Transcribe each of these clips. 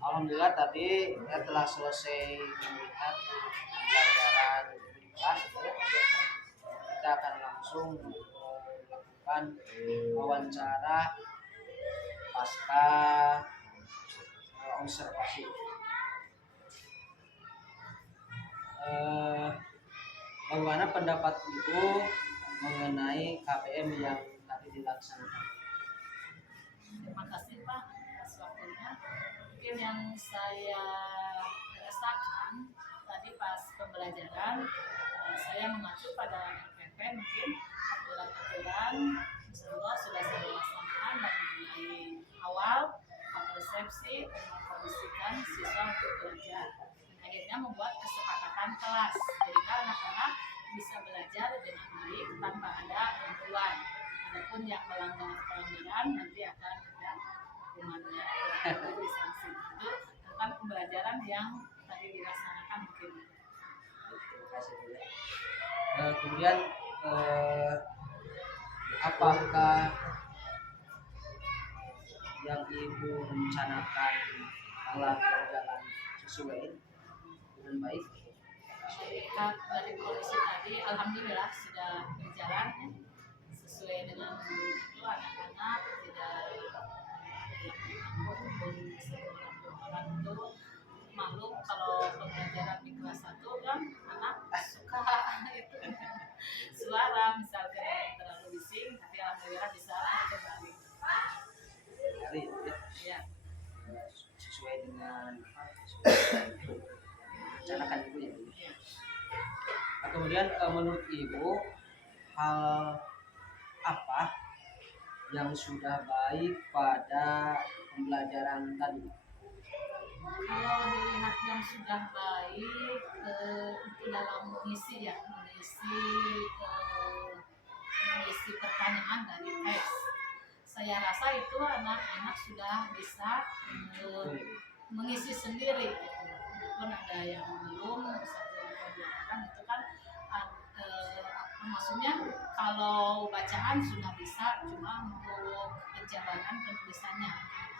Alhamdulillah tadi ya telah selesai melihat pembelajaran kelas ya. Kita akan langsung melakukan wawancara pasca observasi. Bagaimana pendapat Ibu mengenai KPM yang tadi dilaksanakan? Terima kasih Pak atas waktunya. Mungkin yang saya rasakan tadi pas pembelajaran, saya mengacu pada RPP, mungkin aturan-aturan insyaallah sudah saya laksanakan dari mulai awal persepsi mengkondisikan siswa untuk belajar. Dan akhirnya membuat kesepakatan kelas, jadi anak-anak bisa belajar dengan baik tanpa ada gangguan. Adapun yang melanggar pelanggaran nanti akan ada hukumannya, itu sanksi. Itu tentang pembelajaran yang tadi dilaksanakan mungkin. Terima kasih Bu. Kemudian apakah yang Ibu rencanakan telah berjalan sesuai dengan baik? Melihat dari kondisi tadi, alhamdulillah sudah berjalan ya, sesuai dengan itu. Anak-anak tidak maupun orang itu maklum kalau pembelajaran di kelas 1 kan anak suka itu suara misalkan yang terlalu bising, tapi alhamdulillah bisa kembali. Ya. Sesuai dengan rencanakan Ibu ya. Nah, kemudian menurut Ibu hal apa yang sudah baik pada pembelajaran tadi? Kalau dilihat yang sudah baik itu dalam mengisi pertanyaan dari teks. Saya rasa itu anak-anak sudah bisa mengisi sendiri. Walaupun ada yang belum satu atau dua orang itu kan maksudnya kalau bacaan sudah bisa, cuma untuk penjabaran penulisannya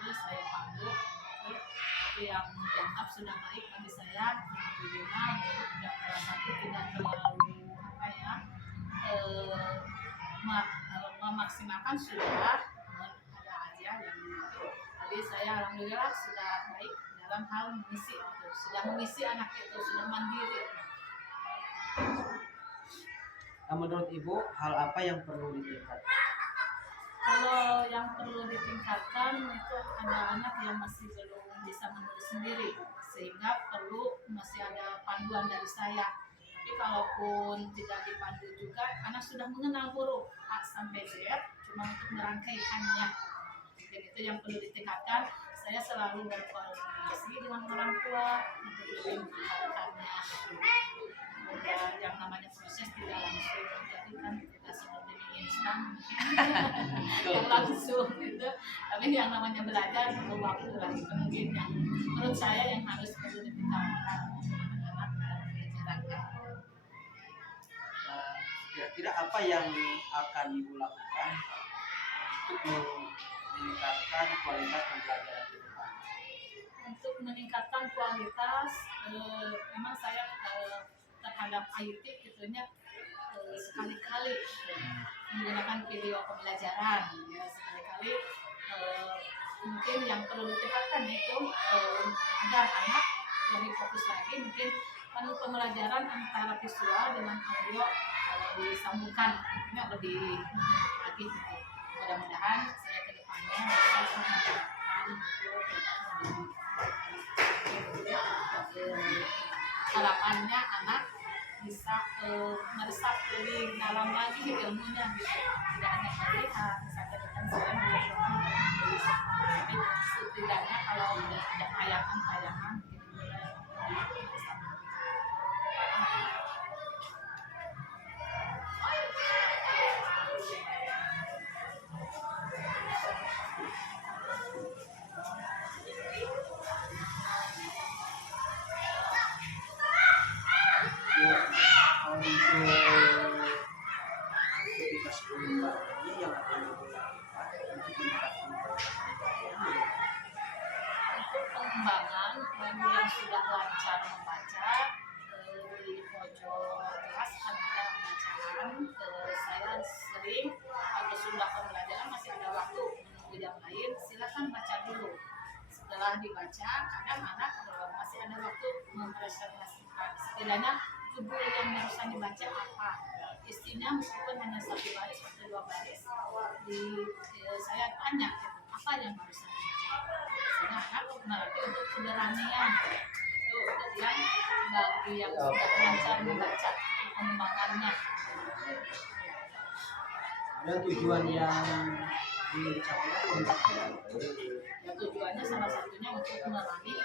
itu saya pandu. Tapi yang dianggap sudah baik bagi saya alhamdulillah, yang kelas 1 tidak terlalu memaksimalkan, sudah ada aja yang itu. Jadi saya alhamdulillah sudah baik dalam hal mengisi itu, sudah mengisi anak itu, sudah mandiri. Nah, menurut Ibu hal apa yang perlu ditingkatkan? Kalau yang perlu ditingkatkan itu ada anak yang masih belum bisa menulis sendiri, sehingga perlu masih ada panduan dari saya. Tapi kalaupun tidak dipandu juga, anak sudah mengenal huruf A sampai Z, cuma untuk merangkaikannya. Dan itu yang perlu ditingkatkan. Saya selalu berkoordinasi dengan orang tua untuk lebih meningkatkannya. Yang namanya proses tidak langsung, jadi kan tidak seperti mie instan yang langsung gitu. Tapi yang namanya belajar perlu waktu lah, itu mungkin yang menurut saya yang harus perlu ditingkatkan anak-anak dalam pelajaran. Kira-kira apa yang akan Ibu lakukan untuk meningkatkan kualitas pembelajaran di depan? Untuk meningkatkan kualitas, memang saya terhadap IUT gitunya sekali-kali menggunakan video pembelajaran ya, sekali-kali mungkin yang perlu ditingkatkan itu agar anak lebih fokus lagi, mungkin kan pembelajaran antara visual dengan audio kalau disambungkan mungkin lebih lagi gitu. Mudah-mudahan saya ke depannya bisa menggunakan harapannya anak bisa meresap lebih dalam lagi ilmunya gitu, tidak hanya melihat misalkan kan saya melakukan menulis, tapi setidaknya kalau udah ada tayangan gitu Aktivitas ini yang akan Ibu lakukan untuk perkembangan bagi yang sudah lancar membaca, di pojok kelas ada bacaan. Saya sering kalau sudah pembelajaran masih ada waktu menunggu jam lain, silakan baca dulu. Setelah dibaca, kadang anak masih ada waktu mempresentasikan setidaknya judul yang barusan dibaca apa, isinya meskipun hanya satu baris atau dua baris, saya tanya gitu, apa yang barusan dibaca, sehingga anak melatih untuk keberanian itu untuk yang bagi yang sudah lancar membaca pengembangannya. Ada tujuan yang ingin dicapai untuk Ya, tujuannya salah satunya untuk melatih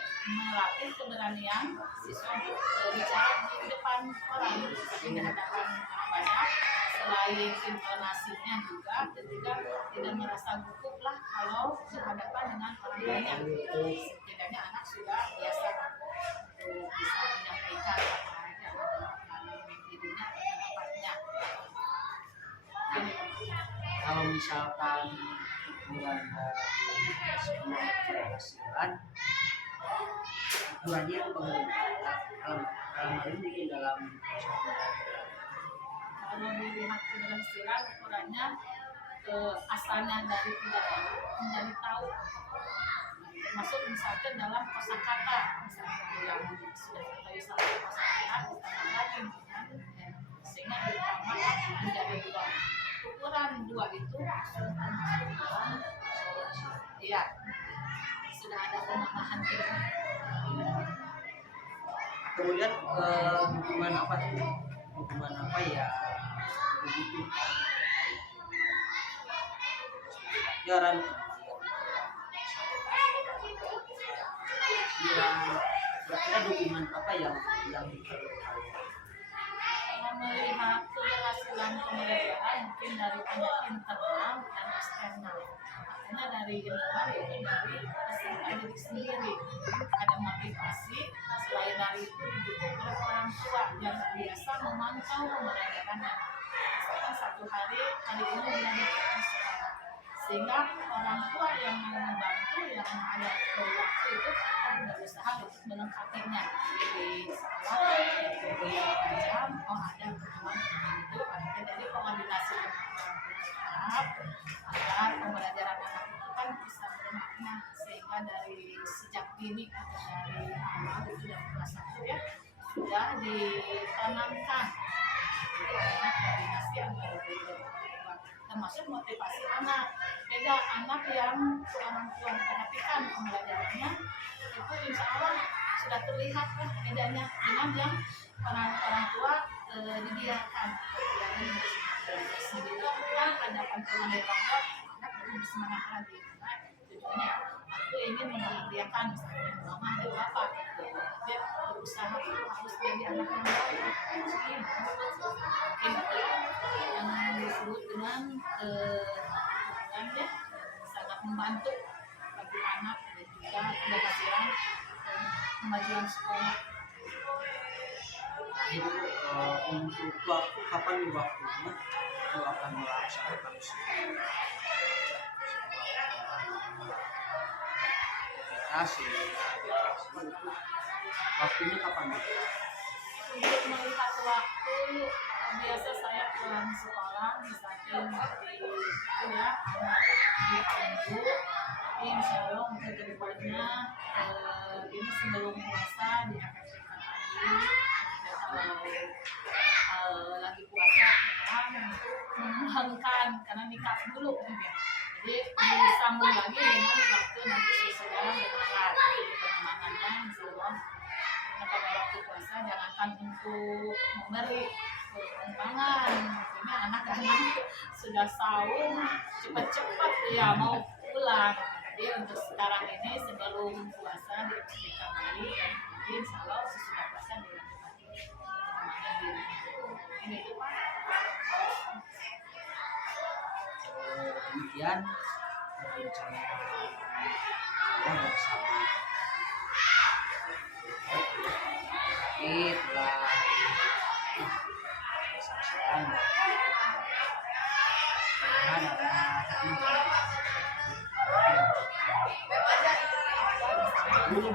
keberanian siswa untuk bicara di depan orang, di hadapan orang banyak. Selain intonasinya juga ketika tidak merasa gugup lah kalau berhadapan dengan orang banyak. Setidaknya anak sudah biasa untuk bisa menyampaikan apa yang ada dalam dirinya atau pendapatnya. kalau misalkan ukuran dari sebuah keberhasilan, ukurannya itu bagaimana? Dalam hal ini mungkin dalam Kalau dilihat keberhasilan ukurannya asalnya dari tidak tahu menjadi tahu, termasuk misalkan dalam kosakata, misalnya yang sudah diketahui satu kosakata ditambah lagi dengan sehingga ditambah menjadi dua. Ukuran dua itu sudah termasuk dalam ya sudah ada penambahan itu. kemudian dukungan apa tuh? Dukungan apa ya dibutuhkan? Pelajaran kira-kira dukungan apa yang diperlukan? Kalau melihat keberhasilan pembelajaran mungkin dari pihak internal dan eksternal. Karena dari internal itu dari peserta diri sendiri ada motivasi, selain dari itu didukung oleh orang tua yang biasa memantau pembelajaran anak. Misalkan satu hari ini dilanjutkan sekolah, sehingga orang tua yang mau membantu yang ada waktu itu akan berusaha untuk melengkapinya di sekolah beberapa jam. Oh ada pertemuan itu ada dari koordinasi dengan orang tua agar pembelajaran anak itu kan bisa bermakna, sehingga dari sejak dini atau dari awal itu dari kelas 1 ya sudah ditanamkan. Jadi adanya koordinasi antara guru dan orang tua, termasuk motivasi anak. Beda anak yang orang tua perhatikan pembelajarannya itu insya Allah sudah terlihat lah bedanya dengan yang orang tua dibiarkan belajar sendiri kan ada pantulan dari orang tua, anak lebih bersemangat lagi. Nah, tujuannya aku ingin membahagiakan misalnya mama dan bapak gitu. Dia berusaha harus jadi anak yang baik, mungkin itu yang disebut dengan ya sangat membantu bagi anak dan juga keberhasilan kemajuan sekolah. Itu untuk waktu kapan nih waktunya itu akan melaksanakan sebuah aplikasi waktunya kapan nih? Untuk melihat waktu biasa saya pulang sekolah misalkan di ya anak di pangku, tapi insya Allah untuk kedepannya ini sebelum puasa diaktifkan lagi. Kalau lagi puasa memang untuk menghangkan karena nikah dulu mungkin. Jadi disambung lagi dengan waktu nanti sesudah lebaran. Jadi pengamanannya insya Allah pada waktu puasa jangankan untuk memberi pengembangan, maksudnya anak-anak sudah saum cepat-cepat ya mau pulang. Jadi untuk sekarang ini sebelum puasa diaktifkan lagi dan nanti insya Allah sesudah puasa dilanjutkan pengembangan diri. Ini itu Pak. Demikian perbincangan kita bersama. Telah disaksikan ada Ini